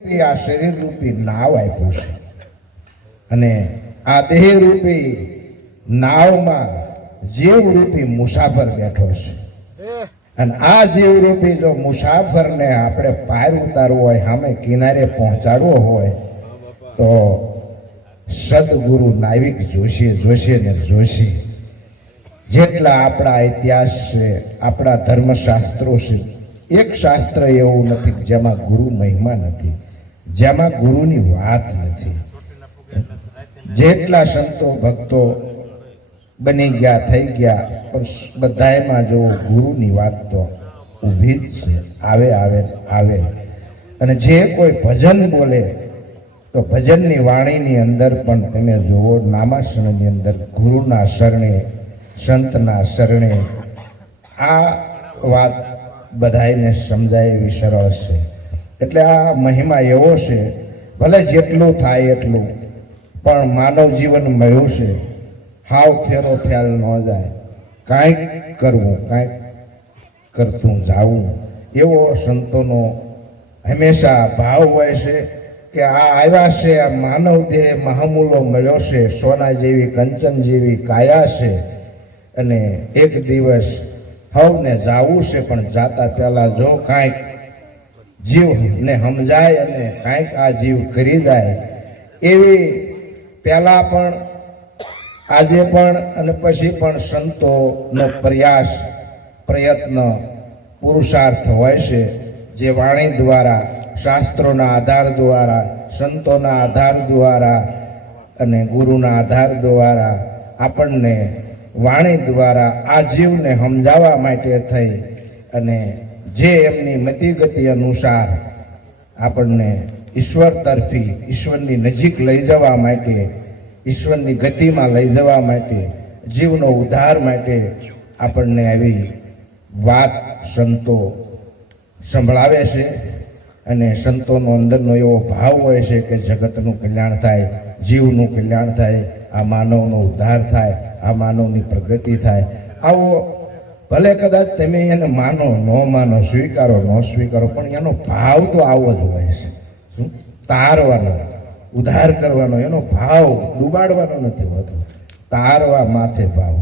આ શરીર રૂપી નાવ આપ્યું છે અને આ દેહ રૂપી નાવમાં જીવ રૂપી મુસાફર બેઠો છે અને આ જીવ રૂપી જો મુસાફરને આપણે પાર ઉતારવો હોય, સામે કિનારે પહોંચાડવો હોય તો સદગુરુ નાવિક જોશે ને જોશે. જેટલા આપણા ઇતિહાસ છે, આપણા ધર્મશાસ્ત્રો છે, એક શાસ્ત્ર એવું નથી જેમાં ગુરુ મહિમા નથી, જેમાં ગુરુની વાત નથી. જેટલા સંતો ભક્તો બની ગયા થઈ ગયા પણ બધામાં જો ગુરુની વાત તો ઊભી જ છે, આવે આવે આવે. અને જે કોઈ ભજન બોલે તો ભજનની વાણીની અંદર પણ તમે જુઓ, નામાસણની અંદર ગુરુના શરણે, સંતના શરણે આ વાત બધાને સમજાય એવી સરળ છે. એટલે આ મહિમા એવો છે, ભલે જેટલું થાય એટલું, પણ માનવ જીવન મળ્યું છે, હાવ ફેરો ખ્યાલ ન જાય, કાંઈક કરવું, કાંઈક કરતું જાવું, એવો સંતોનો હંમેશા ભાવ હોય છે કે આ આવ્યા છે, આ માનવ દેહ મહામૂલો મળ્યો છે, સોના જેવી કંચન જેવી કાયા છે અને એક દિવસ હવને જાવું છે, પણ જાતા પહેલા જો કાંઈક જીવને સમજાય અને કાંઈક આ જીવ કરી જાય એવી પહેલા પણ, આજે પણ અને પછી પણ સંતોનો પ્રયાસ, પ્રયત્ન, પુરુષાર્થ હોય છે, જે વાણી દ્વારા, શાસ્ત્રોના આધાર દ્વારા, સંતોના આધાર દ્વારા અને ગુરુના આધાર દ્વારા આપણને વાણી દ્વારા આ જીવને સમજાવવા માટે થઈ અને જે એમની મતિગતિ અનુસાર આપણને ઈશ્વર તરફી, ઈશ્વરની નજીક લઈ જવા માટે, ઈશ્વરની ગતિમાં લઈ જવા માટે, જીવનો ઉદ્ધાર માટે આપણને આવી વાત સંતો સંભળાવે છે. અને સંતોનો અંદરનો એવો ભાવ હોય છે કે જગતનું કલ્યાણ થાય, જીવનું કલ્યાણ થાય, આ માનવનો ઉદ્ધાર થાય, આ માનવની પ્રગતિ થાય. આવો ભલે કદાચ તમે એને માનો ન માનો, સ્વીકારો ન સ્વીકારો, પણ એનો ભાવ તો આવો જ હોય છે. શું તારવાનો, ઉદ્ધાર કરવાનો એનો ભાવ ડૂબાડવાનો નથી હોતો, તારવા માથે ભાવ.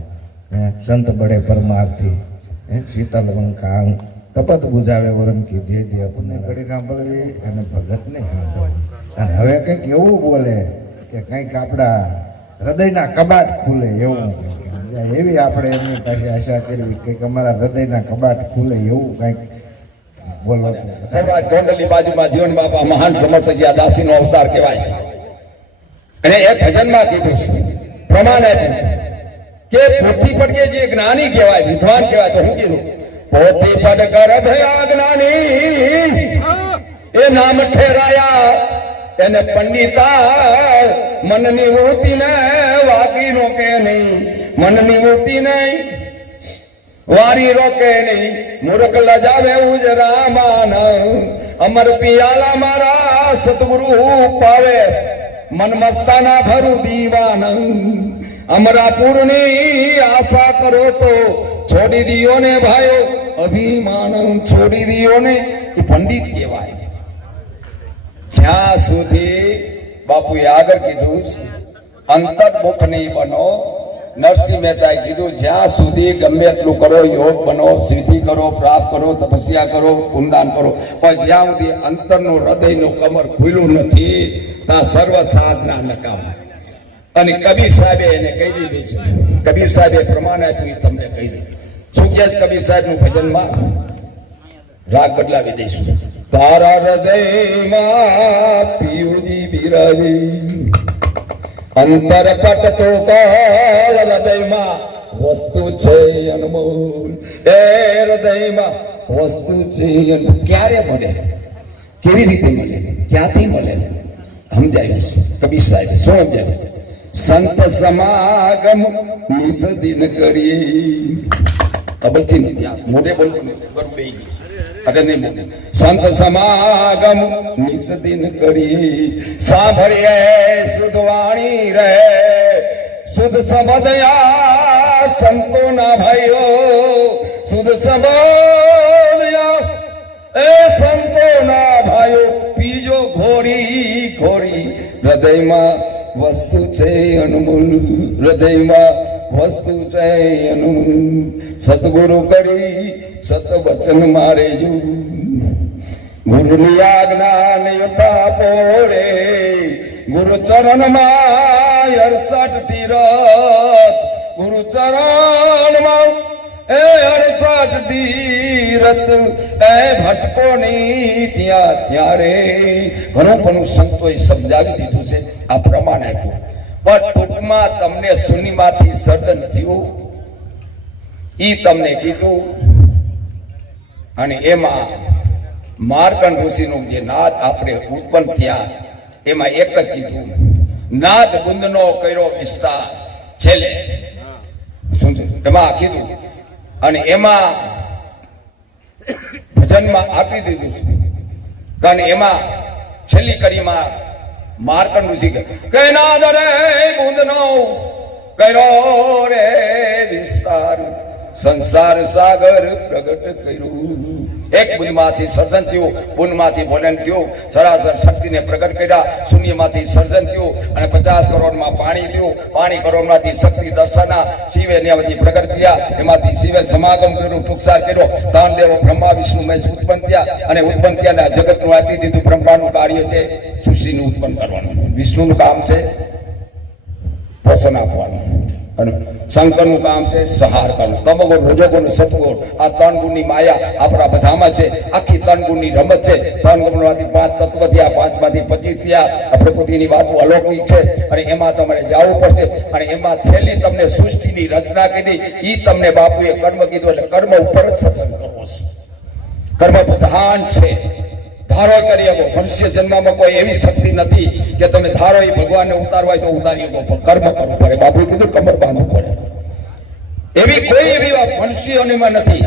સંત બળે પરમાર્થી, શીતલ વંકાંગ તપત બુજાવે વરમ કી દે દે, આપણને ઘડી સાંભળવી અને ભગતને સાંભળવી. અને હવે કંઈક એવું બોલે કે કંઈક આપણા હૃદયના કબાટ ખુલે, એવું એવી આપણે એમની પાસે આશા કરવી કંઈક અમારા હૃદયના કબાટ ખુલે એવું કંઈક બોલો. સર્વાજ ગોંડલની બાજુમાં જીવન બાપા મહાન સમર્થજી આ દાસીનો અવતાર કહેવાય છે. અને એક ભજનમાં કીધું છે, પ્રમાણ આપ્યું કે પોથી પડકે જે જ્ઞાની કહેવાય, વિદ્વાન કહેવાય, તો હું કીધું પોથી પડ કર ભયા જ્ઞાની એ નામ ઠેરાયા એને પંડિતા મનની વૃત્તિ ને વાગી રોકે નહીં, મનની વૃત્તિ નહીં વારી રોકે નહીં, મૂર્ખ લજાવે ઉજરામાન અમર પિયાલા મારા સતગુરુ પાવે, મન મસ્તાના ભરું દીવાન અમરાપુરની આશા કરો તો છોડી દિયો ને ભાઈઓ અભિમાન, છોડી દિયો ને એ પંડિત કહેવાય. જ્યાં સુધી બાપુએ આગળ કીધું અંતર્મુખ નહીં બનો, નરસિંહ મહેતાએ કીધું જ્યાં સુધી ગમે એટલું કરો, યોગ બનો, સિદ્ધિ કરો, પ્રાપ્ત કરો, તપસ્યા કરો, પુણદાન કરો, પણ જ્યાં સુધી અંતરનું હૃદયનું કમર ખુલ્લું નથી ત્યાં સર્વ સાધના નકામ. અને કબીર સાહેબે એને કહી દીધું છે, કબીર સાહેબે પ્રમાણ આપ્યું તમને કહી દીધું. શું કહે છે કબીર સાહેબનું ભજનમાં? રાગ બદલાવી દઈશું. તારા હૃદયમાં પિયુજી બિરાજી, અંતર પટ તો કલ હૃદયમાં વસ્તુ છે અનમોલ, એ હૃદયમાં વસ્તુ છે. ક્યારે મળે, કેવી રીતે મળે, ક્યાંથી મળે સમજાયું છે કબીર સાહેબ. શું સમજાયું? સંત સમાગમ નિજ દિન કરી, અબલચી નથી આ મોઢે બોલતું અરે નહીં બોલે. સંત સમાગમ નિજ દિન કરી, સાંભળીએ શુદ્ધ વાણી રે, શુદ્ધ સંબંધયા સંતોના ભાઈઓ, શુદ્ધ સંબંધયા એ સંતોના ભાઈઓ. જો ઘોરી ઘોરી હૃદયમાં વસ્તુ છે અનમોલ, હૃદયમાં વસ્તુ છે અનમોલ. સતગુરુ કરી સત વચન મારે જો, ગુરુની આજ્ઞા નિયતા પોરે, ગુરુ ચરણ માં 68 તીરથ, ગુરુ ચરણ માં 68 તીરથ. એ ભટકો ની ત્યાં ત્યારે ઘણું ઘણું સંતોએ સમજાવી દીધું છે, આ પ્રમાણે આપ્યું. પણ ટૂંકમાં તમને શૂન્યમાંથી સર્જન થયું ઈ તમને કીધું. અને એમાં માર્કંડ ઋષિનું જે નાદ આપણે ઉત્પન્ન થયા એમાં એક જ કીધું, નાદ ગુંદનો કર્યો વિસ્તાર છેલ્લે શું છે એમાં કીધું. અને એમાં ભજનમાં આપી દીધું છે. કારણ એમાં છેલ્લી કડીમાં માર્કંડ ઋષિ કે નાદ રે ગુંદનો કર્યો રે વિસ્તાર, સંસાર સાગર પ્રગટ કર્યું. એક બુંદમાંથી સર્જન થયું, બુંદમાંથી ભોજન થયું, સરાસર શક્તિને પ્રગટ કર્યા. શૂન્યમાંથી સર્જન થયું અને 50 કરોડમાં પાણી થયું. પાણી કરોડમાંથી શક્તિ દર્શના શિવે ન્યાવથી પ્રગટ કર્યા. એમાંથી શિવે સમાગમ કર્યું, ટૂંકસાર કર્યો. ત્રણ દેવો બ્રહ્મા વિષ્ણુ મહેશ ઉત્પન્ન થયા. અને ઉત્પન્ન થયા જગતનું આપી દીધું. બ્રહ્માનું કાર્ય છે સૃષ્ટિનું ઉત્પન્ન કરવાનું, વિષ્ણુનું કામ છે પોષણ આપવાનું, અને શંકરનું કામ છે સહાર કરવાનું. તમોગુણ, રજોગુણ, સતગુણ, આ 3 ગુણની માયા આપણા બધામાં છે. આખી 3 ગુણની રમત છે. 3 ગુણમાંથી 5 તત્વ થયા, 5માંથી 25 થયા. આ પ્રકૃતિની વાતો અલૌકિક છે અને એમાં તમારે જવું પડશે. અને એમાં છેલ્લી તમને સૃષ્ટિની રચના કીધી, ઈ તમને બાપુએ કર્મ કીધું. એટલે કર્મ ઉપર જ સત્સંગ કરવો છે. કર્મ પ્રધાન છે. ધારો કરી શકો. મનુષ્ય જન્મમાં કોઈ એવી શક્તિ નથી કે તમે ધારો એ ભગવાનને ઉતારવા તો ઉતારી શકો, પણ કર્મ કરવું પડે. બાપુએ કીધું કમર બાંધવું પડે. એવી કોઈ એવી વાત મનુષ્યોમાં નથી.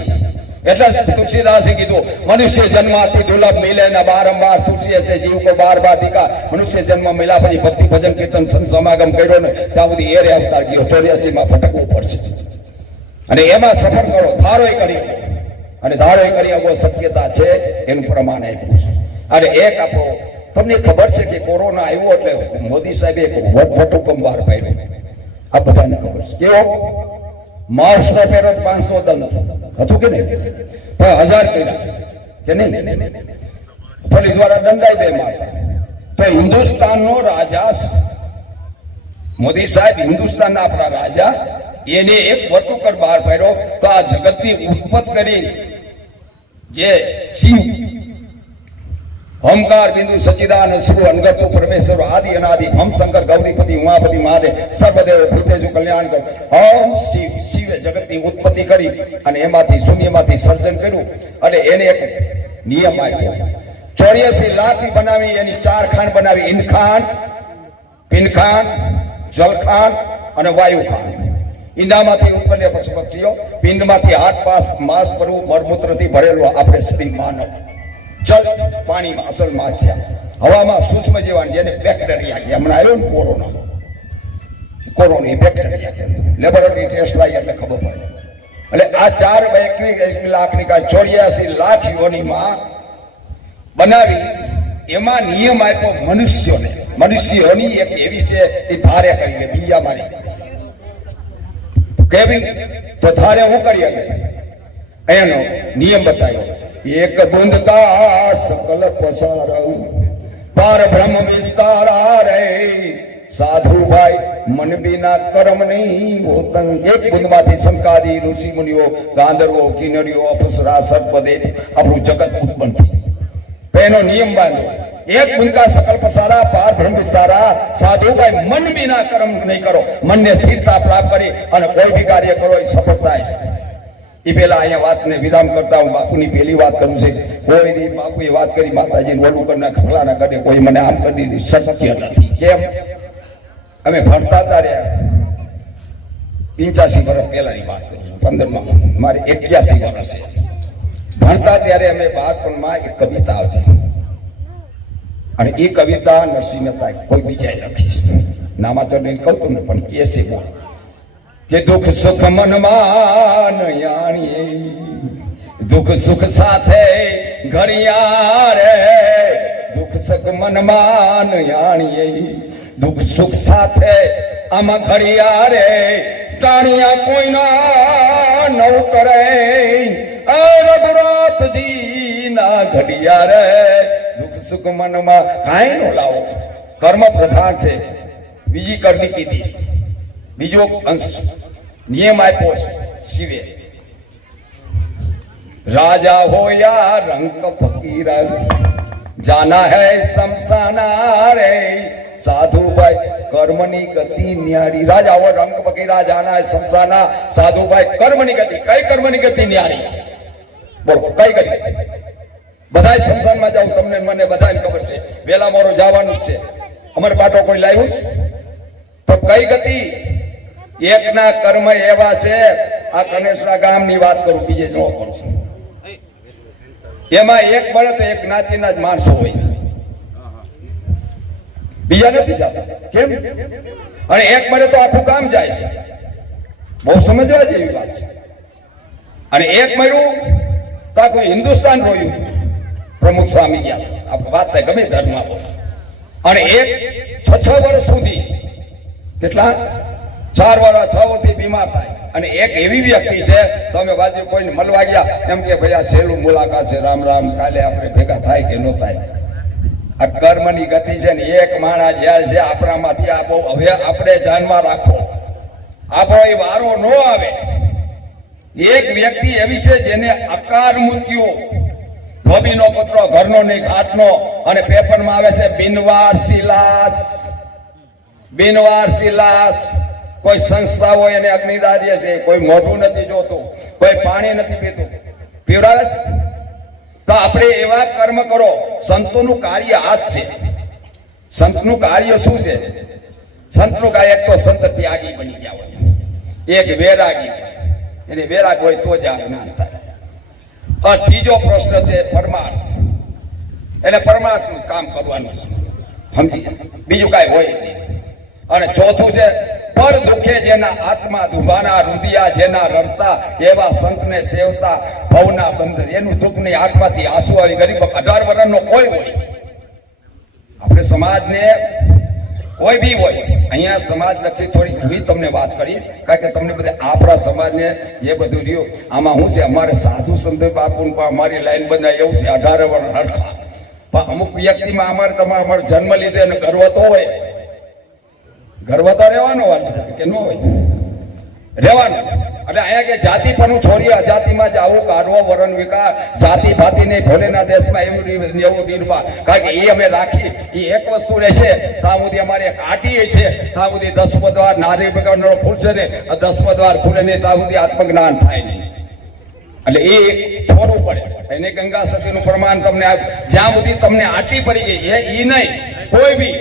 એટલે તુલસીદાસે કીધું મનુષ્ય જન્મથી દુર્લભ મિલે ને બારંબાર તુલસી છે જીવ કો બાર બાર દીકા. મનુષ્ય જન્મ મળ્યા પછી ભક્તિ ભજન કીર્તન સંત સમાગમ કર્યો ને ત્યાં સુધી એરે અવતાર ગયો. 84 માં ભટકવું પડશે અને એમાં સફર કરો. ધારો એ કરી અને ધારો એ કરી શકો શક્યતા છે એનું પ્રમાણ આપ્યું છે. અને એક આપણો તમને ખબર છે કે કોરોના આવ્યો એટલે મોદી સાહેબે એક વટહુકમ બહાર પાડ્યો. આ બધાને ખબર છે. કેવો? માર્ચનો પહેરો 500 દંડ હતું કે નહીં? પણ 1000 કર્યા કે નહીં? પોલીસ વાળા દંડાઈ 2 મારતા. તો હિન્દુસ્તાનનો રાજા મોદી સાહેબ, હિન્દુસ્તાનના આપણા રાજા, એને એક વટુકર બહાર પાડ્યો. તો આ જગતની ઉત્પત્તિ કરી જે શિવ ઓમકાર બિંદુ સચિદાન સુર અનગત પરમેશ્વર આદિ અનાદિ હમ શંકર ગૌરીપતિ ઉમાપતિ મહાદેવ સર્વદેવ ભૂતેજુ કલ્યાણ કર. ઓમ શિવ. શિવે જગતની ઉત્પત્તિ કરી અને એમાંથી શૂન્યમાંથી સર્જન કર્યું. અને એને એક નિયમ આપ્યો. 84 લાખ બનાવી એની 4 ખાંડ બનાવી. ઈંડખાંડ, પિંડખાંડ, જલખાંડ અને વાયુખાંડ. ઈંડામાંથી ઉત્પન્ન પશુ પક્ષીઓ, પિંડમાંથી હાથ પાસ માંસ ભરવું, મળમૂત્રથી ભરેલું આપણે શરીર માનવ. જલ પાણીમાં અસલમાં છે. હવામાં સૂક્ષ્મ જીવાણ જેને બેક્ટેરિયા કે હમણાં આવ્યો ને કોરોના બેક્ટેરિયા લેબોરેટરી ટેસ્ટ લાવી એટલે ખબર પડે. એટલે આ 4 લાખની 84 લાખ યોનીમાં બનાવી એમાં નિયમ આપ્યો મનુષ્યોને. મનુષ્યોની એક એવી છે એ ધારે કરી બીજા મારી કેવી તો ધારે હું કરી શકે એનો નિયમ બતાવ્યો. એક બુંદ કા સકલ પસાર પાર બ્રહ્મ વિસ્તારા રે સાધુ ભાઈ મન બિના કર્મ નહીં હોતન. એક બુંદમાંથી સંસ્કારી ઋષિ મુનિઓ, ગાંધર્વો, કિન્નરીઓ, અપ્સરા, સર્પદે આપણું જગત ઉત્પન્ન થયું. એનો નિયમ બાંધ્યો. એક બુંદ કા સકલ પસારા પાર બ્રહ્મ વિસ્તારા સાધુ ભાઈ મન બિના કર્મ નહીં કરો. મનને સ્થિરતા પ્રાપ્ત કરી અને કોઈ બી કાર્ય કરો એ સફળ થાય. એ પેલા અહીંયા વાતને વિરામ કરતા હું બાપુની પેલી વાત કરું છે. કોઈ દી બાપુએ વાત કરી માતાજીને ઓલું કરી નાખ ફલાના કરે, કોઈ મને આમ કરી દીધું. શક્ય નથી. કેમ? અમે ભણતા હતા રહ્યા 85 વર્ષ પહેલાની વાત કરું છું. 15માં મારે 81 વર્ષ છે. ભણતા ત્યારે અમે બાળપણમાં એક કવિતા આવતી અને એ કવિતા નરસિંહ મહેતા કોઈ બીજાએ લખી છે. નામાચરણ કહું તમને પણ કે છે બોલ કે દુઃખ સુખ મનમાં નયાણીએ, દુઃખ સુખ સાથે ઘડિયા રે, દુઃખ સક મનમાં જાણીએ દુઃખ સુખ સાથે આમાં ઘડિયા રે ટાણિયા કોઈના નવ કરે રઘુનાથજી ના ઘડિયા રે દુઃખ સુખ મનમાં કાંઈ નો લાવો કર્મ પ્રધાન છે બીજી કરવી કીધી બીજો અંશ નિયમ આપ્યો છે શિવે રાજા હો યા રંક ફકીર જાના હૈ સમસાના રે સાધુભાઈ કર્મની ગતિ ન્યારી રાજા હો રંક ફકીરા જાના હૈ સમસાના સાધુભાઈ કર્મની ગતિ કઈ કર્મની ગતિ ન્યારી બોલો કઈ ગતિ બધાય સંસારમાં જાવ તમને મને બધાને ખબર છે વેલા મોરો જવાનું જ છે અમર પાટો કોઈ લાવ્યું છે તો કઈ ગતિ એકના કર્મ એવા છે આ કનેસરા ગામની વાત કરું બીજે ન કરું એમાં એક મળે તો એક જ્ઞાતિના જ માણસો હોય બીજા નથી જતા કેમ અને એક મળે તો આખું કામ જાય છે બહુ સમજવા જેવી વાત છે અને એક મળ્યું તો આખું હિન્દુસ્તાન રોયું પ્રમુખ સ્વામી ગયા આ વાત થાય ગમે ધર્મમાં બોલો અને એક 6 વર્ષ સુધી કેટલા 4 વર્ષ 6 વર્ષથી બીમાર થાય અને એક એવી વ્યક્તિ છે તમે બાજુ કોઈને મળવા ગયા એમ કે ભાઈ આ છેલ્લું મુલાકાત છે રામ રામ કાલે આપણે ભેગા થાય કે ન થાય આ કર્મની ગતિ છે ને એક માણસ જ્યારે છે આપણામાંથી આ બહુ હવે આપણે ધ્યાનમાં રાખો આપણો એ વારો ન આવે એક વ્યક્તિ એવી છે જેને અકાર મૃત્યુ ધોબીનો પુત્ર ઘરનો નહીં ઘાટનો અને પેપરમાં આવે છે બિનવાર સિલાસ કોઈ સંસ્થા હોય એને અગ્નિદાહ દે છે કોઈ મોઢું નથી જોતું કોઈ પાણી નથી પીતું પીવડાવે છે તો આપણે એવા કર્મ કરો સંતોનું કાર્ય આ જ છે સંતનું કાર્ય શું છે સંતનું કાર્ય એક તો સંત ત્યાગી બની ગયા હોય એક વેરાગી એને વેરાગ હોય તો જ આ જ્ઞાન થાય અને ત્રીજો પ્રશ્ન છે પરમાર્થ એને પરમાર્થનું કામ કરવાનું છે સમજી બીજું કાંઈ હોય નહીં અને ચોથું છે પર દુખે જેના આત્મા દુભાના રુદિયા જેના રડતા એવા સંતને સેવતા ભવના બંદર એનું દુઃખની આંખમાંથી આંસુ આવી ગરીબ 18 વર્ષનો કોઈ હોય આપણે સમાજને કોઈ બી હોય અહીંયા સમાજ લક્ષી થોડી ઘણી તમને વાત કરી કારણ કે તમને બધા આપણા સમાજને જે બધું રહ્યું આમાં શું છે અમારે સાધુ સંત બાપુ અમારી લાઈન બધા એવું છે 18 વર્ષ હરખા પણ અમુક વ્યક્તિમાં અમારે જન્મ લીધો એનો ગર્વ તો હોય ગર્વ તો રહેવાનો વાત કે ન હોય રહેવાનું એટલે અહીંયા કે જાતિ પણ છોડીએ અજાતિમાં જ આવું કાઢવો વરણ વિકાર જાતિ ભાતિ નહીં ભોલેના દેશમાં એવું નિર્વાહ કારણ કે એ અમે રાખી એ એક વસ્તુ રહે છે ત્યાં સુધી અમારે કાઢીએ છે ત્યાં સુધી 10મો દ્વાર નારી ભગવાનનો ખુલશે ને 10મો દ્વાર ખુલે નહીં ત્યાં સુધી આત્મજ્ઞાન થાય નહીં એટલે એ છોડવું પડે એને ગંગા સતીનું પ્રમાણ તમને જ્યાં સુધી તમને આટલી પડી ગઈ એ નહીં કોઈ બી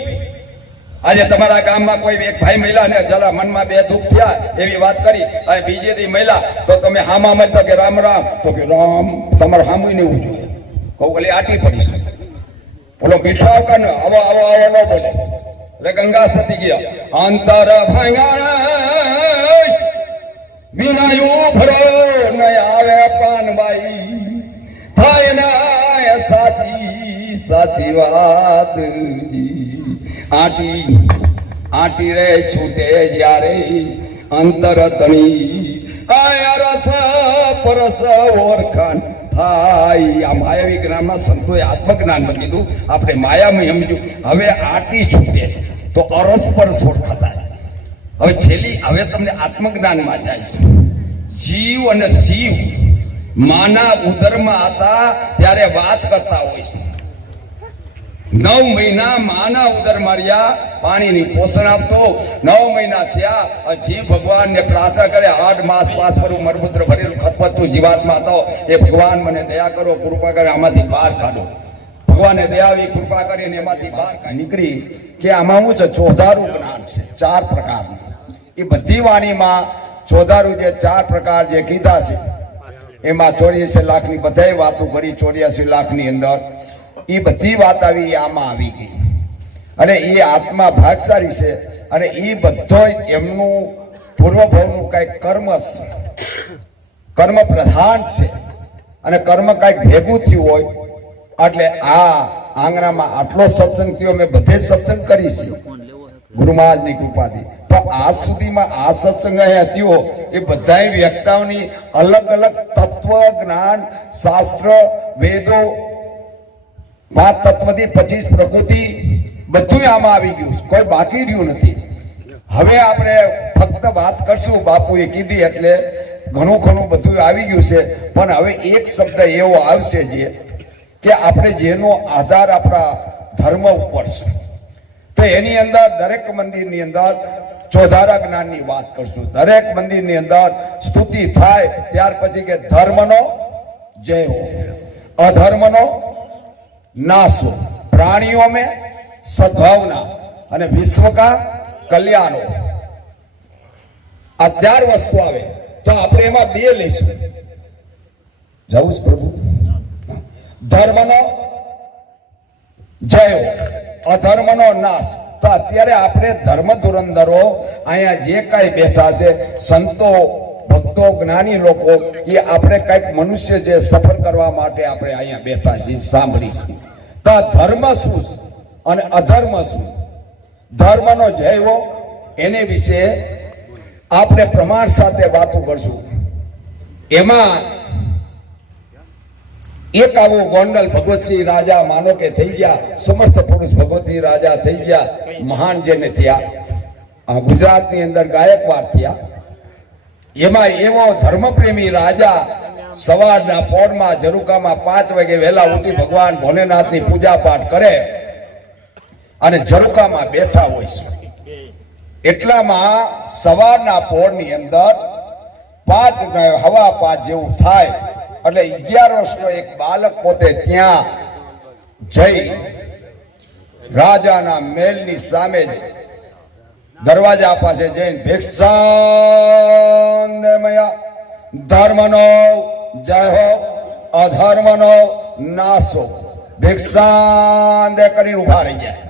આજે તમારા ગામમાં કોઈ એક ભાઈ મહિલા ને જરા મનમાં બે દુઃખ થયા એવી વાત કરી અને બીજી દી મહિલા તો તમે હામા મળતા કે રામ રામ તો કે રામ તમારે હામું ને એવું જોઈએ કહું ઓલી આટી પડી છે બોલો મીઠા કાન આવો આવો આવો ન બોલે એટલે ગંગા સતી ગયા અંતર ભાંગાણા વિનાયું ભરો ન આવે પ્રાણબાઈ થાય ના સાચી વાત જી આટી રે છૂટે જ્યારે અંતર તણી આય રસ પરસ ઓરખાન થાય આ માયાવી જ્ઞાનના સંતોએ આત્મજ્ઞાનમાં કીધું આપણે માયામાં સમજ્યું હવે આટી છૂટે તો અરસ પરસ ઓળખાતા હવે છેલ્લી હવે તમને આત્મજ્ઞાનમાં જાય છે જીવ અને શિવ માના ઉદરમાં હતા ત્યારે વાત કરતા હોય છે 9 મહિના માના ઉદર માર્યા પાણીની પોષણ આપતો 9 મહિના થયા જીવ ભગવાનને પ્રાર્થના કરે 8 માસ પાસ કરું મરમૂત્ર ભરેલું ખતપતું જીવાત્મા હતો એ ભગવાન મને દયા કરો કૃપા કરે આમાંથી બહાર કાઢો ભગવાને દયાવી કૃપા કરીને એમાંથી બહાર નીકળી કે આમાં હું છે ચોધારું જ્ઞાન છે 4 પ્રકારનું એ બધી વાણીમાં ચોધારું જે 4 પ્રકાર જે કીધા છે એમાં 84 લાખની બધાય વાતો કરી 84 લાખની અંદર એ બધી વાત આવી આમાં આવી ગઈ અને એ આત્મા ભાગશાળી છે અને એ બધો એમનું પૂર્વભાવનું કંઈક કર્મ પ્રધાન છે અને કર્મ કંઈક ભેગું થયું હોય એટલે આ આંગણામાં આટલો સત્સંગ થયો, મેં બધે જ સત્સંગ કરી છે ગુરુ મહારાજની કૃપાથી, પણ આજ સુધીમાં આ સત્સંગ અહીંયા થયો એ બધા વ્યક્તિઓની અલગ અલગ તત્વ જ્ઞાન, શાસ્ત્ર, વેદો, 5 તત્વથી 25 પ્રકૃતિ બધું આમાં આવી ગયું, કોઈ બાકી રહ્યું નથી. હવે આપણે ફક્ત વાત કરશું, બાપુએ કીધી એટલે ઘણું ઘણું બધું આવી ગયું છે, પણ હવે એક શબ્દ એવો આવશે જે કે આપણે જેનો આધાર આપણા ધર્મ ઉપર છે, તો એની અંદર દરેક મંદિરની અંદર ચોધારા જ્ઞાનની વાત કરશું. દરેક મંદિરની અંદર સ્તુતિ થાય ત્યાર પછી કે ધર્મનો જય હો, અધર્મનો નાશ હો, પ્રાણીઓ में સદભાવના અને વિશ્વ કા કલ્યાણ હો. આ 4 વસ્તુ આવે તો આપણે એમાં 2 લઈશું. જવું જ પ્રભુ. ધર્મનો જય હો, અધર્મનો નાશ. તો અત્યારે આપણે ધર્મ ધુરંધરો અહીંયા જે કાંઈ બેઠા છે, સંતો, ભક્તો, જ્ઞાની લોકો, એ આપણે કંઈક મનુષ્ય જે સફર કરવા માટે આપણે અહીંયા બેઠા છીએ, સાંભળીશું. તો આ ધર્મ શું અને અધર્મ શું? ધર્મનો જય હો એને વિશે આપણે પ્રમાણ સાથે વાતો કરશું. એમાં એક આવો ગોંડલ ભગવતસિંહ રાજા માનો કે થઈ ગયા, સમર્થ પુરુષ ભગવતસિંહ રાજા થઈ ગયા, મહાન જેને થયા, આ ગુજરાતની અંદર ગાયકવાડ થયા. એમાં એવો ધર્મપ્રેમી રાજા સવારના પોરમાં ઝરૂકામાં 5 વાગે વહેલા ઉઠી ભગવાન ભોલેનાથની પૂજા પાઠ કરે અને ઝરૂકામાં બેઠા હોય છે. એટલામાં સવારના પોરની અંદર 5:15 જેવું થાય એટલે 11 વર્ષનો એક બાલક પોતે ત્યાં જઈ રાજાના મહેલની સામે જ દરવાજા પાસે જઈને ભિક્ષાન દે મયા, ધર્મનો જય હો, અધર્મનો નાશ હો, ભિક્ષાન દે કરીને ઉભા રહી જાય.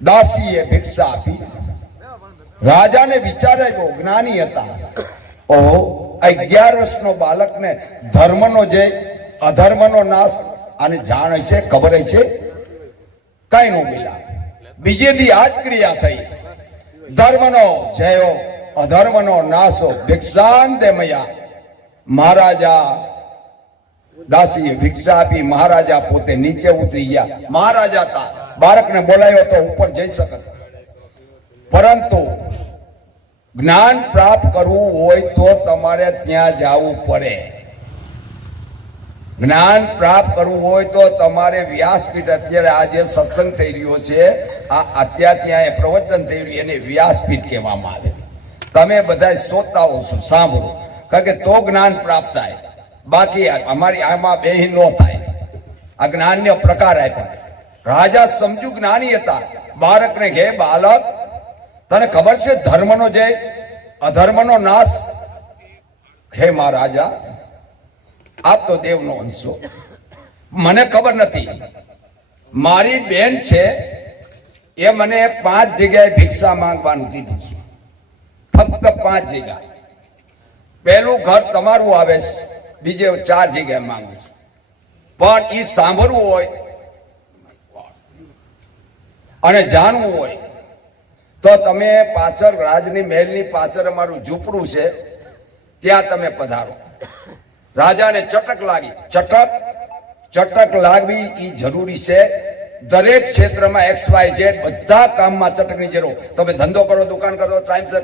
દાસીએ ભિક્ષા આપી. રાજાને વિચાર આવ્યો, જ્ઞાની હતા, ઓહો 11 વર્ષનો બાલકને ધર્મનો જય, અધર્મનો નાશ આને જાણ છે, ખબર છે, કઈ નો મિલા. બીજે દી આ જ ક્રિયા થઈ. ધર્મનો જયો, અધર્મનો નાશો, ભિક્ષાન દે મયા. મહારાજા દાસીએ ભિક્ષા આપી. મહારાજા પોતે નીચે ઉતરી ગયા. મહારાજા હતા, બાળકને બોલાયો તો ઉપર જઈ શકે, પરંતુ જ્ઞાન પ્રાપ્ત કરવું હોય તો તમારે ત્યાં જવું પડે. જ્ઞાન પ્રાપ્ત કરવું હોય તો તમારે વ્યાસપીઠ, અત્યારે આ જે સત્સંગ થઈ રહ્યો છે, આ અત્યારે ત્યાં પ્રવચન થઈ રહ્યું, એને વ્યાસપીઠ કહેવામાં આવે. તમે બધા શ્રોતાઓ છો, સાંભળો, કારણ કે તો જ્ઞાન પ્રાપ્ત થાય. બાકી અમારી આમાં બેહી ન થાય. આ જ્ઞાનનો પ્રકાર આપ્યા. રાજા સમજુ જ્ઞાની હતા. બાળકને ઘે, બાળક તને ખબર છે ધર્મનો જય, અધર્મનો નાશ? હે મહારાજા, આપ તો દેવનો અંશ છો, મને ખબર નથી. મારી બેન છે, એ મને 5 જગ્યાએ ભિક્ષા માંગવાનું કીધું છે, ફક્ત 5 જગ્યા. પહેલું ઘર તમારું આવે છે, બીજે 4 જગ્યાએ માંગુ છું. પણ એ સાંભળવું હોય અને જાણવું હોય તો તમે પાછળ રાજની મહેલની પાછળ અમારું ઝૂંપડું છે, ત્યાં તમે પધારો. રાજાને ચટક લાગી. ચટક લાગવી એ જરૂરી છે. દરેક ક્ષેત્રમાં XYZ બધા કામમાં ચટકની જરૂર. તમે ધંધો કરો, દુકાન કરો, ટાઈમસર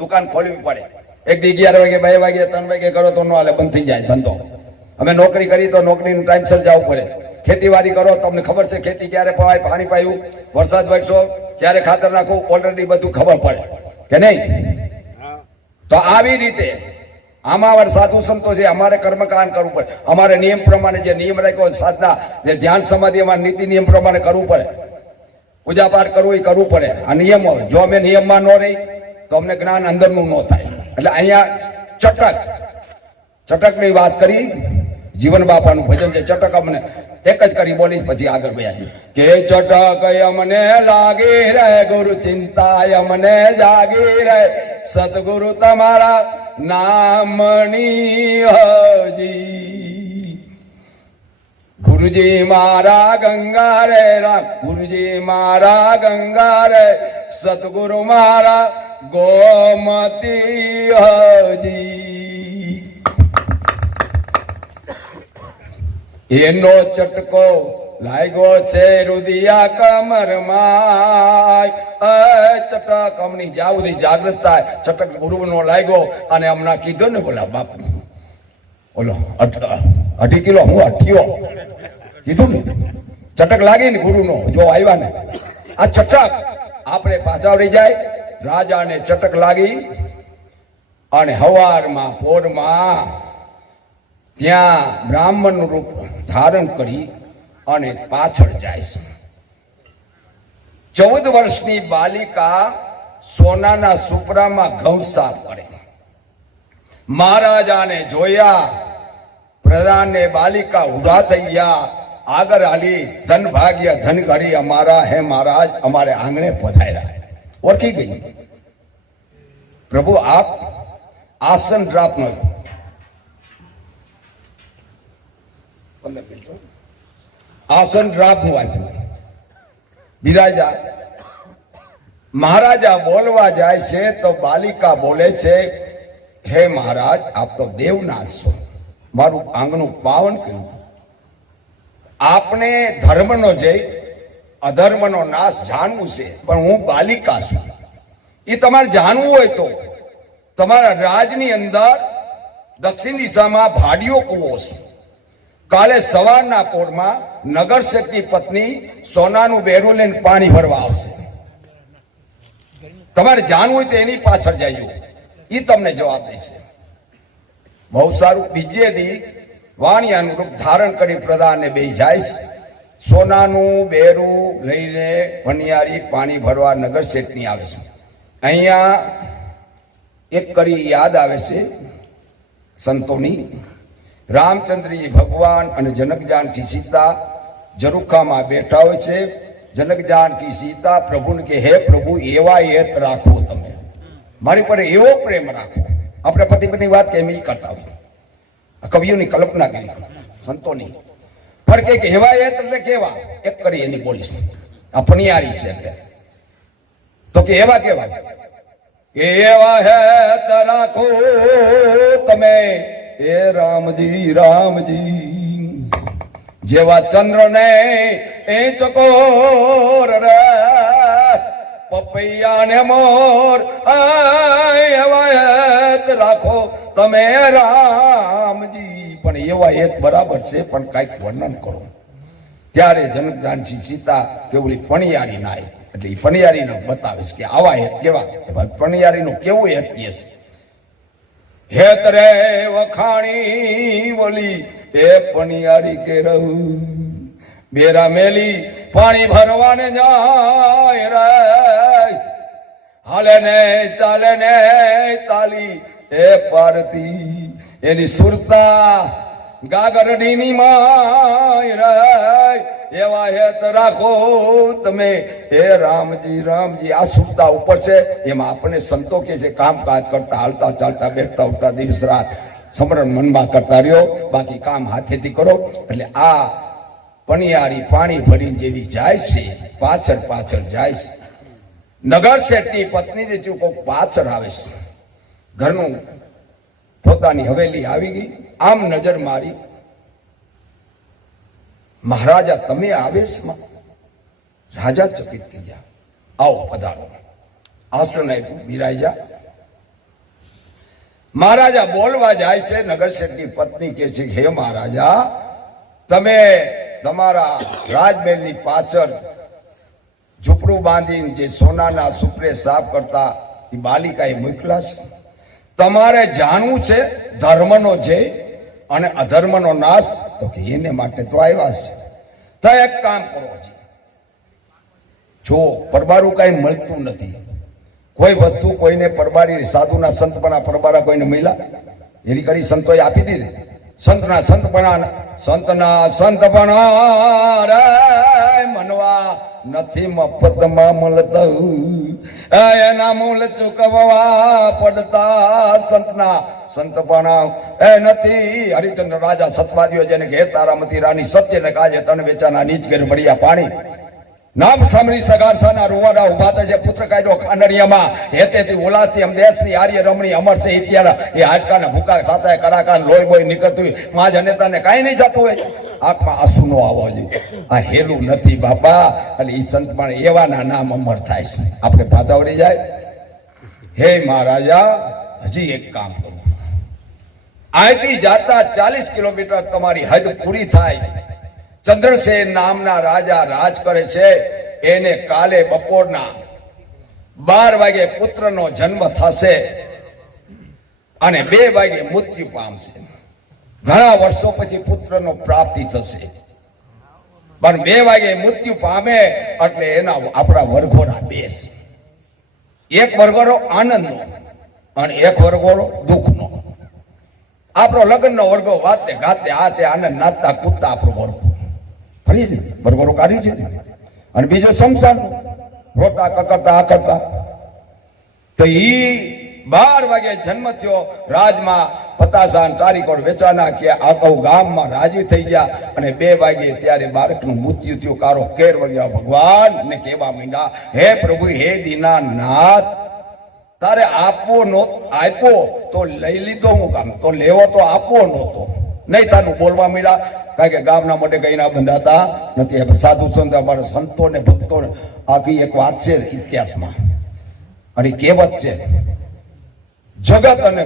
દુકાન ખોલવી પડે. 1 દી 11 વાગે, 2 વાગે, 3 વાગે કરો તો ન હાલે, બંધ થઈ જાય ધંધો. અમે નોકરી કરી તો નોકરીનું ટાઈમસર જવું પડે. ખેતીવાડી કરો, તમને ખબર છે ખેતી ક્યારે પવાય, પાણી પાયું, વરસાદ વરસો, ક્યારે ખાતર નાખવું, ઓલરેડી બધું ખબર પડે કે નહીં? તો આવી રીતે આમાં સાધુ સંતો છે, અમારે કર્મકાંડ કરવું પડે. અમારે નિયમ પ્રમાણે જે નિયમ રાખ્યો, સાધના, જે ધ્યાન સમાધિ, અમારે નીતિ નિયમ પ્રમાણે કરવું પડે. પૂજા પાઠ કરવું એ કરવું પડે. આ નિયમો, જો અમે નિયમમાં ન રહી તો અમને જ્ઞાન અંદરનું ન થાય. એટલે અહીંયા ચટકની વાત કરી. જીવન બાપાનું ભજન છે, ચટક અમને એક જ કરી બોલીશ, પછી આગળ ગયા કે ચટક અમને લાગી રહે, ગુરુ ચિંતા અમને જાગી રહે, સદગુરુ તમારા નામની હજી. ગુરુજી મારા ગંગા રે રામ, ગુરુજી મારા ગંગા રે, સતગુરુ મારા ગોમતી હજી. એનો ચટકો લાગ્યો છે રુદિયા કમરમાં, ચટક અમની જ્યાં સુધી જાગૃત થાય, ચટક ગુરુનો લાગ્યો. અને હમણાં કીધું ને બોલા બાપ બોલો 2.5 કિલો હું અઠ્યો કીધું ને, ચટક લાગી ને ગુરુનો જો આવ્યા ને આ ચટક આપણે પાછા રહી જાય. રાજાને ચટક લાગી અને હવારમાં પોરમાં ત્યાં બ્રાહ્મણનું રૂપ ધારણ કરી અને પાછળ જાય છે. 14 વર્ષની બાલિકા સોનાના સુપરામાં ઘઉં સાફ કરે. મહારાજાને જોયા, પ્રધાનને બાલિકા ઉભા થઈ ગયા, આગળ હાલી ધન ભાગ્ય ધન ઘડી અમારા હે મહારાજ અમારે આંગણે પધાર્યા. ઓળખી ગઈ. પ્રભુ આપ આસન ડ્રાપ નો આસન ડ્રાપ નું આપ્યું. બિરાજા મહારાજા બોલવા જાય છે તો બાલિકા બોલે છે, હે મહારાજ આપ તો દેવનાથ છો, મારું આંગણું પાવન કર્યું. આપને ધર્મનો જય અધર્મનો નાશ જાણવું છે, પણ હું બાલિકા છું. એ તમારે જાણવું હોય તો તમારા રાજની અંદર દક્ષિણ દિશામાં ભાડિયો કૂવો છે. કાલે સવારના પોરમાં નગર શેઠની પત્ની સોનાનું બેરું લઈને પાણી ભરવા આવશે. તમારે જાણવું હોય તો એની પાછળ જજો, એ તમને જવાબ દેશે. બહુ સારું. બીજે દી વાણિયાનું રૂપ ધારણ કરી પ્રધાનને બે જાય. સોનાનું બેરું લઈને વણિયારી પાણી ભરવા નગર શેઠની આવે છે. અહીંયા એક કરી યાદ આવે છે સંતોની. રામચંદ્રજી ભગવાન અને જનક જાનકી સીતા ઝરૂખામાં બેઠા હોય છે. જનક જાનકી સીતા પ્રભુને કે હે પ્રભુ એવા હેત રાખો, તમે મારી પર એવો પ્રેમ રાખો. આપણે પતિ પત્ની વાત કેમ એ કરતા હોય, કવિઓની કલ્પના કરી સંતોની. ફરક એક એવા હેત એટલે કેવા એક કરી એની બોલીશ આ પનિયારી છે એટલે તો કે એવા કેવા એવા હેત રાખો તમે એ રામજી રામજી, જેવા ચંદ્ર ને એ ચકોર રે પપૈયા ને મોર, એવા હેત રાખો તમે રામજી. પણ એવા હેત બરાબર છે, પણ કઈક વર્ણન કરો. ત્યારે જનક જાનકી સીતા કે ઓલી પણિયારી ના એટલે એ પણિયારીને બતાવીશ કે આવા હેત કેવા. પણિયારીનું કેવું હેત છે? હેત રે વખાણી બોલી એ પણિયારી કે રહું, બેરા મેલી પાણી ભરવાને જાય રે, હાલે ને ચાલે ને તાલી એ પારતી, એની સુરતા ગાગરડીની માય રે. એવા હેત રાખો તમે હે રામજી રામજી. આ સુરતા ઉપર છે. એમાં આપણને સંતો કે છે કામકાજ કરતા હાલતા ચાલતા બેઠતા ઉઠતા દિવસ રાત સમરણ મનમાં કરતા રહ્યો, બાકી કામ હાથેથી કરો. એટલે આ પણિયારી પાણી ભરીને જેવી જાય છે પાછળ પાછળ જાય છે. નગર શેઠની પત્નીને જેવું કોઈક પાછળ આવે છે. ઘરનું પોતાની હવેલી આવી ગઈ, આમ નજર મારી, મહારાજા તમે આવેશમાં. રાજા ચકિત થઈ ગયા. આવો પધારો. આસન આપ્યું, બિરાજા. મહારાજા બોલવા જાય છે. નગર શેઠની પત્ની કહે છે હે મહારાજા, તમે તમારા રાજમહેલની પાછળ ઝૂંપડું બાંધીને જે સોનાના સુપરે સાફ કરતા એ બાલિકાએ મોકલાશ. તમારે જાણવું છે ધર્મનો જય અને અધર્મનો નાશ. તો કે એને માટે તો આવ્યા છે. તો એક કામ કરો, જો પરબારું કઈ મળતું નથી, કોઈ વસ્તુ કોઈને પરબારી, સાધુના સંતપણા પરબારા કોઈને મળ્યા એની કરી સંતોએ આપી દીધી. સંતના સંતપણા રે મનવા નથી મફતમાં મળતું, એના મૂળ ચૂકવવા પડતા. સંતના સંતપાણા એ નથી હરિચંદ્ર રાજા સતવાદીઓ જેને ઘેર તારામતી રાની સત્યને કાજે તન વેચાના નીચ ઘેર મળ્યા પાણી નામ સામરી સગારસાના રૂવાડા ઉભા થશે પુત્ર કાયદો ખાંડરિયામાં હેતેથી ઓલાથી અમ દેશની આર્ય રમણી અમર છે ઇતિહાસ એ હાડકાને ભૂકા ખાતા કડાકા લોહી બોય નીકળતું હોય માં જનેતાને કાંઈ નહીં જતું હોય આંખમાં આંસુ નો આવવો જોઈએ આ હેલું નથી બાપા અને એ સંત પણ એવાના નામ અમર થાય છે આપણે પાછા વળી જાય હે મહારાજા હજી એક કામ કરું અહીંથી જાતા 40 કિલોમીટર તમારી હદ પૂરી થાય ચંદ્રસેન નામના રાજા રાજ કરે છે એને કાલે બપોરના 12 વાગે પુત્રનો જન્મ થશે અને 2 વાગે મૃત્યુ પામશે ઘણા વર્ષો પછી પુત્રનો પ્રાપ્તિ થશે પણ 2 વાગે મૃત્યુ પામે એટલે એના આપણા વર્ગોના બેસ એક વર્ગોનો આનંદનો અને એક વર્ગોનો દુઃખનો આપણો લગ્નનો વર્ગો વાતે ગાતે આતે આનંદ નાચતા કૂદતા આપણો વર્ગો ફરી છે વર્ગોનો કાર્ય છે અને બીજો શમશાન રોતા કકરતા આ કરતા તો ઈ 12 વાગે જન્મ થયો રાજમાં પતાસાન ચારીકોર વેચાના કે આખો ગામમાં રાજી થઈ ગયા અને 2 વાગે ત્યારે બાળકનું મૃત્યુ થયું કારો કેર વળ્યા ભગવાન ને કહેવા માંડ્યા હે પ્રભુ હે દીનાનાથ તારે આપવો નો આપ્યો તો લઈ લીધો હું કામ તો લેવો તો આપવો નહોતો નહીં તારું બોલવા માંડ્યા કારણ કે ગામના મોઢે કઈ ના બંધાતા નથી સાધુ સંત અમારા સંતો ને ભક્તો આખી એક વાત છે ઇતિહાસમાં અને કહેવત છે જગત અને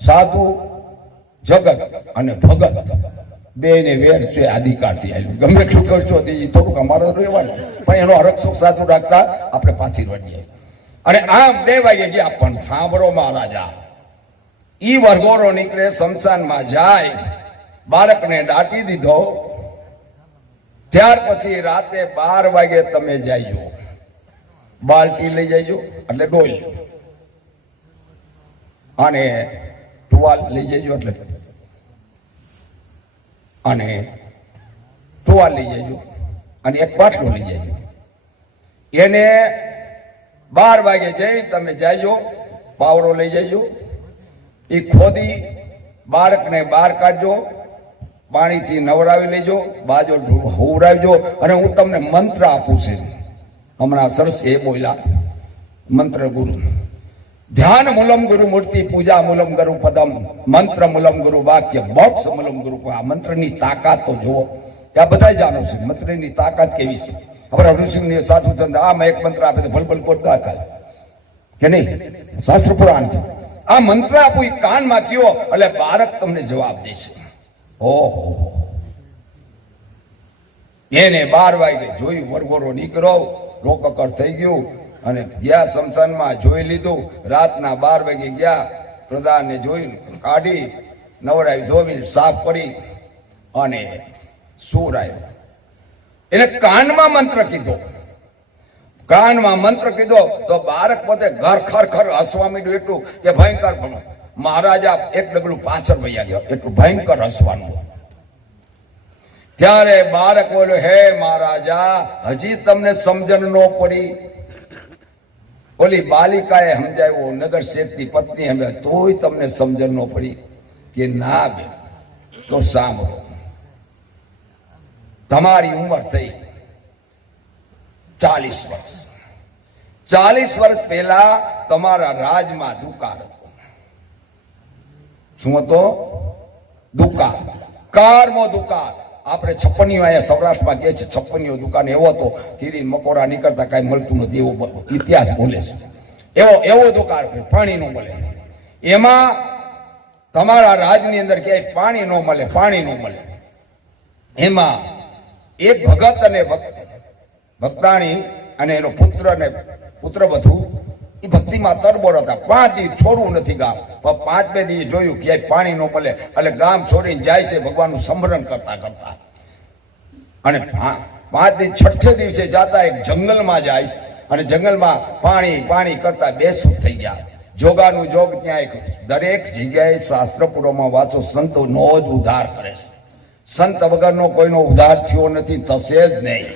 સાધુ જગત અને ભગત બે ને વેર છે આદિકાળથી આવ્યું ગમે એટલું કરશો તે થોડુંક અમારે રહેવાનું પણ એનો હરક સુખ સાધુ રાખતા આપણે પાછી વળીએ અને આમ 2 વાગે ગયા પણ સાંભળો મહારાજા ઈ વર્ગોરો નીકળે શમશાનમાં જાય બાળકને દાટી દીધો ત્યાર પછી રાતે 12 વાગે તમે જઈજો બાલટી લઈ જઈજો એટલે ડોલ અને ટુવાલ લઈ જઈજો એટલે અને ટુવાલ લઈ જઈજો અને એક બાટલો લઈ જઈજો એને 12 વાગે જઈ તમે જઈજો પાવડો લઈ જઈજો એ ખોદી બાળકને બહાર કાઢજો પાણીથી નવડાવી લેજો બાજો હોવડાવજો અને હું તમને મંત્ર આપું છું હમણાં સરસ એ બોલ્યા મંત્ર ગુરુ ધ્યાન મૂલમ ગુરુ મૂર્તિ પૂજા મૂલમ ગુરુ પદમ મંત્ર મૂલમ ગુરુ વાક્ય મોક્ષ મૂલમ ગુરુ આ મંત્રની તાકાત તો જુઓ આ બધા જાણો છે મંત્રની તાકાત કેવી છે આપણા ઋષિની સાધુ ચંદ આમાં એક મંત્ર આપે તો ભલભલ કોટતા કાય કે નહીં શાસ્ત્ર પુરાણ છે આ મંત્ર આપું કાનમાં કયો એટલે બાળક તમને જવાબ દેશે ઓહો એને 12 વાગે જોયું વર્ગોરો નીકળો રોકકર થઈ ગયું અને ગયા શમશાનમાં જોઈ લીધું રાતના 12 વાગે ગયા પ્રધાનને જોઈને કાઢી નવડાવી ધોવી સાફ કરી અને સૂર આવ્યો એને કાનમાં મંત્ર કીધો કાનમાં મંત્ર કીધો તો બાળક પોતે ઘર ખર હસવા માંડ્યું એટલું કે ભયંકર બનો મહારાજા એક ડગલું પાછળ વૈયા ગયો એટલું ભયંકર હસવાનું ત્યારે બાળક બોલ્યો હે મહારાજા હજી તમને સમજણ ન પડી ઓલી બાલિકાએ સમજાવ્યો નગર શેઠની પત્ની સમજાય તોય તમને સમજણ ન પડી કે ના બે તો સાંભળો તમારી ઉંમર થઈ 40 વર્ષ 40 વર્ષ પહેલા તમારા રાજમાં દુકાળ હતો શું હતો દુકાળ કારમો દુકાળ આપણે છપ્પનીઓ અહીંયા સૌરાષ્ટ્રમાં કહે છે છપ્પનીઓ દુકાન એવો હતો કીરી મકોડા નીકળતા કાંઈ મળતું નથી એવો ઇતિહાસ બોલે છે એવો દુકાળ પાણી ન મળે એમાં તમારા રાજની અંદર ક્યાંય પાણી ન મળે એમાં એક ભગત અને ભક્તાણી અને એનો પુત્ર બધું એ ભક્તિમાં તરબોળ હતા 5 દી છોડવું નથી ગામ પણ 5 દી જોયું ક્યાંય પાણી ન મળે એટલે ગામ છોડીને જાય છે ભગવાનનું સ્મરણ કરતા અને 5 દી છઠ્ઠે દિવસે જાતા એક જંગલમાં જાય અને જંગલમાં પાણી કરતા બેસું થઈ ગયા જોગાનું જોગ ત્યાં એક દરેક જગ્યાએ શાસ્ત્ર પુરાણમાં વાંચો સંતનો જ ઉદ્ધાર કરે છે સંત વગરનો કોઈનો ઉદ્ધાર થયો નથી થશે જ નહીં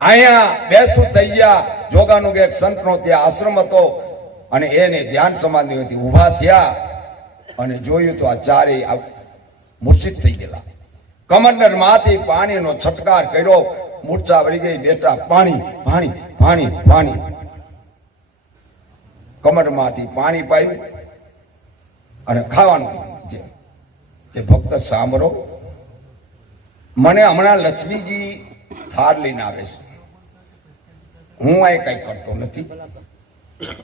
અહીંયા બેસું થઈ ગયા જોગાનું એક સંતનો ત્યાં આશ્રમ હતો અને એને ધ્યાન સમાધિ હતી ઊભા થયા અને જોયું તો આ ચારેય મૂર્છિત થઈ ગયેલા. કમંડર માંથી પાણીનો છટકાર કર્યો, મૂર્છા વળી ગઈ, બેટા પાણી પાણી પાણી પાણી. કમરમાંથી પાણી પાયું અને ખાવાનું કીધું કે ભક્ત સાંભળો, મને હમણાં લક્ષ્મીજી થાળ લઈને આવે છે, હું અહીં કઈ કરતો નથી,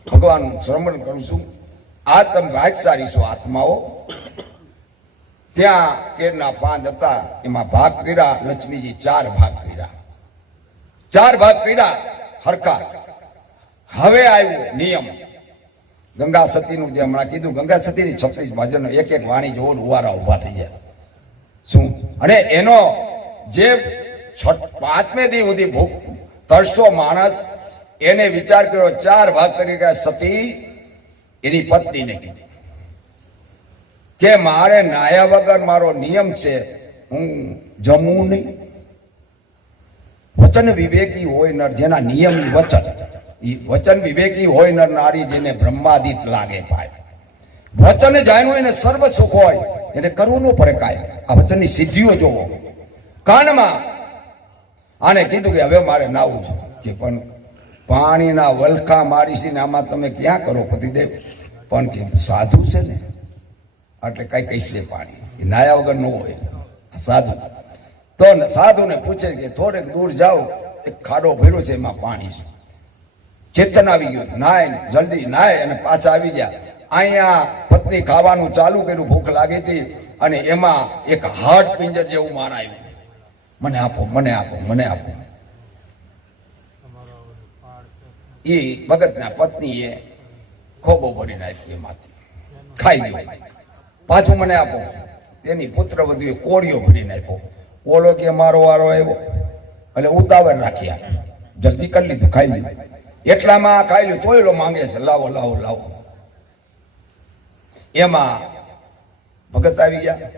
ભગવાનનું શ્રવણ કરું છું. આ તમે ભાગશાળી છો આત્માઓ. ત્યાં કેરના પાંદ હતા, એમાં ભાગ કર્યા લક્ષ્મીજી, 4 ભાગ કર્યા, 4 ભાગ કર્યા હરકા. હવે આવ્યો નિયમ. ગંગા સતીનું જે હમણાં કીધું, ગંગા સતીની 36 ભજન, એક એક વાણી જોવો ઉવારા ઉભા થઈ જાય શું. અને એનો જે 5મે દી સુધી ભૂખ તરસો માણસ, એને વિચાર કર્યો, 4 ભાગ કરી ગયા. સતી એની પત્નીને કીધી કે મારે નાયા વગર મારો નિયમ છે, હું જમવું નહીં. વચન વિવેકી હોય નર, જેના નિયમી વચન, વચન વિવેકી હોય નર નારી, જેને બ્રહ્માદિત લાગે પાય. વચન જાણ્યું એને સર્વ સુખ હોય, એને કરવું ન પડે કાંઈ. આ વચનની સિદ્ધિઓ જોવો. કાનમાં આને કીધું કે હવે મારે નાવું છે, કે પણ પાણીના વલખા મારીશી ને આમાં તમે ક્યાં કરો પતિદેવ? પણ કે સાધુ છે ને, એટલે કઈ કહીશે પાણી એ નાયા વગર ન હોય. સાધુ તો સાધુને પૂછે કે થોડેક દૂર જાઓ, એક ખાડો ભર્યો છે, એમાં પાણી છે. ચેતન આવી ગયું, નાય જલ્દી નાય અને પાછા આવી ગયા. અહીંયા પત્ની ખાવાનું ચાલુ કર્યું, ભૂખ લાગી હતી, અને એમાં એક હાડ પિંજર જેવું મારાયું, મને આપો મને આપો મને આપો. એ ભગતના પત્નીએ ખોબો ભરીને આપ્યો, એમાંથી ખાઈ ગયો. પાછું મને આપો. એની પુત્ર વધુએ કોળીઓ ભરીને આપ્યો. ઓલો કે મારો વારો આવ્યો, એટલે ઉતાવળ રાખ્યા, જલ્દી કરી લીધું, ખાઈ લીધું. એટલામાં ખાઈ લ્યું, તોય લો માંગે છે, લાવો લાવો લાવો. એમાં ભગત આવી ગયા,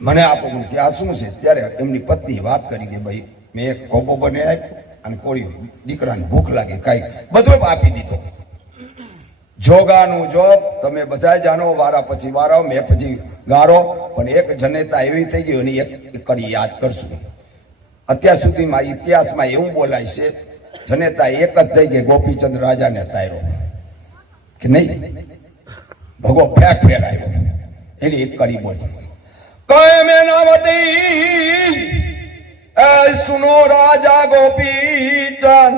મને આપો, કે આ શું છે? ત્યારે એમની પત્ની વાત કરી કે ભાઈ મેં એક ખોબો બને આપ્યો અને કોળીઓ, દીકરાને ભૂખ લાગે, કાંઈ બધું આપી દીધો. જોગાનું જોગ તમે બધા જાણો, વારા પછી વારા, મેં પછી ગારો, પણ એક જનેતા એવી થઈ ગઈ, એની એક કડી યાદ કરશું. અત્યાર સુધીમાં ઇતિહાસમાં એવું બોલાય છે, જનેતા એક જ થઈ ગઈ, ગોપીચંદ રાજાને તાર્યો કે નહીં, ભગવો ફેર આવ્યો. એની એક કડી બોલી, કઈ મેં નામતી એ સુનો રાજા ગોપીચંદ,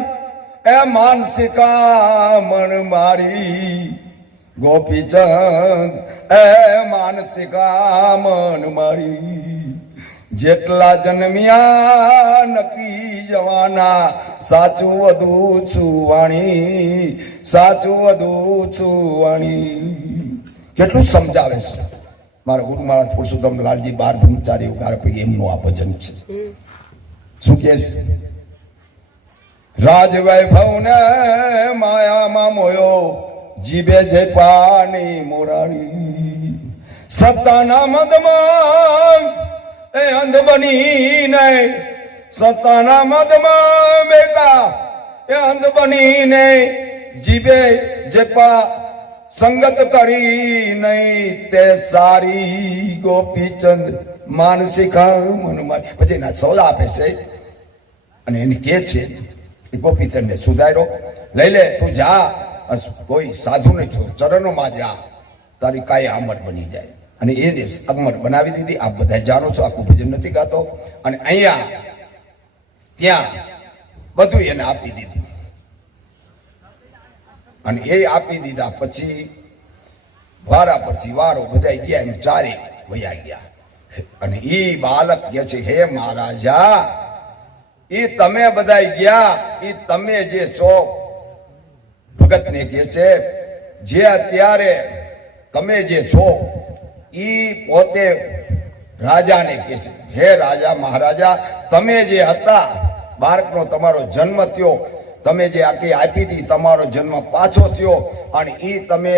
એ માનસિકા મન મારી. ગોપીચંદ એ માનસિકા મન મારી. જેટલા જન્મ્યા નક્કી જવાના, સાચું વધુ છું વાણી, સાચું વધુ છું વાણી. કેટલું સમજાવે છે મારા ગુરુ મહારાજ પુરુષોત્તમ લાલજી 12 બ્રહ્મચારી ઉગાર પછી એમનું આ ભજન છે. શું કે છે? રાજ વૈભવ ને માયામાં મોયો, જીભે જે પાણી મોરારી. સત્તાના મદમાં એ અંધ બનીને, સત્તાના મદમાં બેટા એ અંધ બનીને, જીભે જે સંગત કરી નહીં તે સારી. ગોપીચંદ માનસિકા મન મારી. પછી એના સોલા આપે છે અને એને કહે છે એ ગોપીચંદને સુધાર્યો, લઈ લે તું જા, કોઈ સાધુને ચરણોમાં જા, તારી કાંઈ અમર બની જાય. અને એને અમર બનાવી દીધી. આપ બધા જાણો છો, આખું ભજન નથી ગાતો. અને અહીંયા ત્યાં બધું એને આપી દીધું. અને એ આપી દીધા પછી વારા પછી વારો બધા ગયા, એમ ચારે વયા ગયા. અને એ બાલક કે છે, હે મહારાજા, એ તમે બધા ગયા, એ તમે જે છો, ભગતને કે છે, જે અત્યારે તમે જે છો, એ પોતે રાજાને કે છે, હે રાજા મહારાજા, તમે જે હતા, બાળકનો તમારો જન્મ થયો, તમે જે આટલી આપી હતી, તમારો જન્મ પાછો થયો, અને એ તમે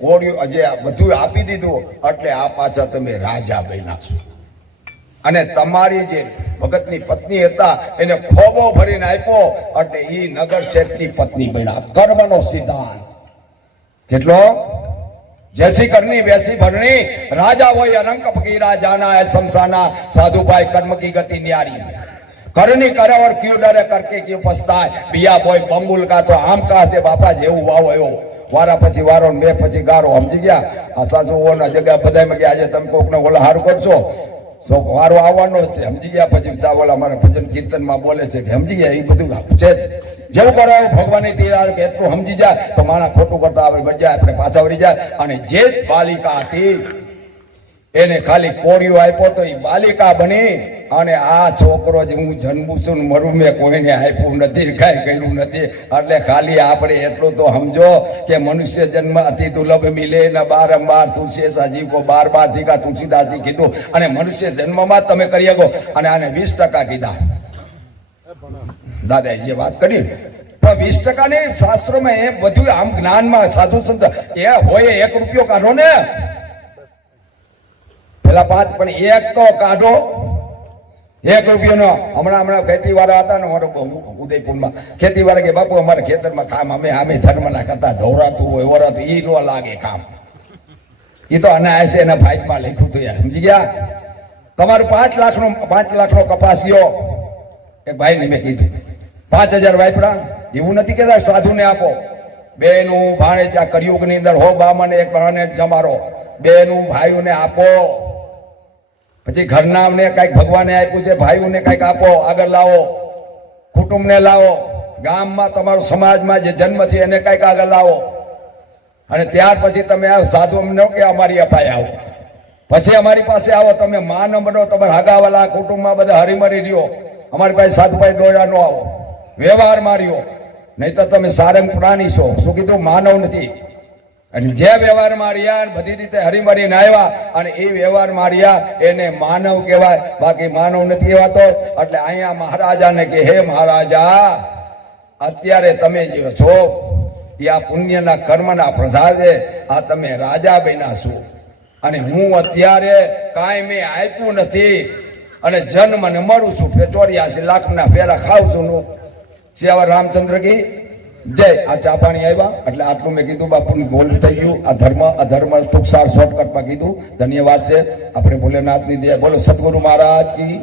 કોળીઓ જે બધું આપી દીધું, એટલે આ પાછા તમે રાજા બન્યા છો. અને તમારી જે ભગતની પત્ની હતા, એને ખોબો ભરીને આપ્યો, એટલે એ નગર શેઠની પત્ની બન્યા. કર્મનો સિદ્ધાંત કેટલો? जैसी करनी वैसी भरनी, राजा वही अरंक फकीरा, जाना है शमशाना, साधु भाई कर्म की गति न्यारी। करनी करे और क्यों डरे, करके क्यों पछताए, बिया बोय बम्बुल का तो आम का से बापा जेવું વાવો એવો, વારા પછી વારો ને બે પછી ગારો, સમજી ગયા? આ સાસુ ઓના જગ્યા બધામાં ગયા, આજે તમે કોકને ઓલા હારું કરશો તો વારો આવવાનો જ છે, સમજી ગયા? પછી ચા ઓલા મારા ભજન કીર્તનમાં બોલે છે કે સમજી ગયા, એ બધું છે જ. જેવું કરો એવું ભગવાનની તીર કે એટલું સમજી જાય તો માણસ ખોટું કરતા આવે જાય, આપણે પાછા વળી જાય. અને જે જ બાલિકા હતી એને ખાલી કોરિયો આપ્યો તો એ બાલિકા બની. અને આ છોકરો જ હું જન્મું છું ને મરું, મેં કોઈને આપ્યું નથી, કાંઈ કર્યું નથી. એટલે ખાલી આપણે એટલું તો સમજો કે મનુષ્ય જન્મ અતિ દુર્લભ મિલે ને બારંબાર તુલસી સાજી કો બાર બાર થીકા તુલસીદાસી કીધું. અને મનુષ્ય જન્મમાં તમે કરી શકો. અને આને 20% કીધા દાદા જે વાત કરી, પણ 20% ને શાસ્ત્રોમાં એ બધું આમ જ્ઞાનમાં સાધુ સંત એ હોય 1 રૂપિયો કાઢો ને, પેલા 5 પણ 1 તો કાઢો. 1 રૂપિયાનો હમણાં ખેતીવાળા હતા ને મારો ઉદયપુરમાં, ખેતીવાળા કે બાપુ અમારા ખેતરમાં કામ અમે ધર્મના કરતા ધોરાતું હોય ઓરાતું એ ન લાગે કામ. એ તો અનાયાસે એના ભાઈમાં લખ્યું હતું યાર, સમજી ગયા? તમારું 5 લાખનો કપાસ ગયો, એક ભાઈને મેં કીધું 5000 વાપરા, એવું નથી કહેતા સાધુને આપો. બેનું ભાણે ત્યાં કળિયુગની અંદર હો બામને એક બાને જમારો, બેનું ભાઈઓને આપો. પછી ઘરનાને કંઈક ભગવાને આપ્યું છે, ભાઈઓને કંઈક આપો, આગળ લાવો, કુટુંબને લાવો, ગામમાં તમારો સમાજમાં જે જન્મ થયો એને કંઈક આગળ લાવો. અને ત્યાર પછી તમે આ સાધુ અમને કે અમારી અપાય આવો, પછી અમારી પાસે આવો. તમે માન બનો, તમારા હગાવાલા કુટુંબમાં બધા હરીમરી રહ્યો. અમારી પાસે સાધુભાઈ દોડા નો આવો, વ્યવહાર માર્યો, નહીં તો તમે સારંગ પ્રાણી છો. શું કીધું? માનવ નથી. અને જે વ્યવહાર માર્યા બધી રીતે હરીમરીને આવ્યા અને એ વ્યવહાર માર્યા એને માનવ કહેવાય, બાકી માનવ નથી કહેવાતો. એટલે અહીંયા મહારાજાને કે હે મહારાજા, અત્યારે તમે જે છો એ આ પુણ્યના કર્મના પ્રધાન છે. આ તમે રાજા બન્યા છો અને હું અત્યારે કાંઈ મેં આપ્યું નથી અને જન્મ ને મરું છું. 84 લાખના ફેરા ખાઉં છું. શ્યાવર રામચંદ્ર કી જય. આ ચા પાણી આવ્યા એટલે આટલું મેં કીધું. બાપુનું બોલ થઈ ગયું. આ ધર્મ અધર્મ ટૂંકસાર શોર્ટકટમાં કીધું. ધન્યવાદ છે. આપણે ભોલેનાથની દયા. બોલો સદગુરુ મહારાજ કી.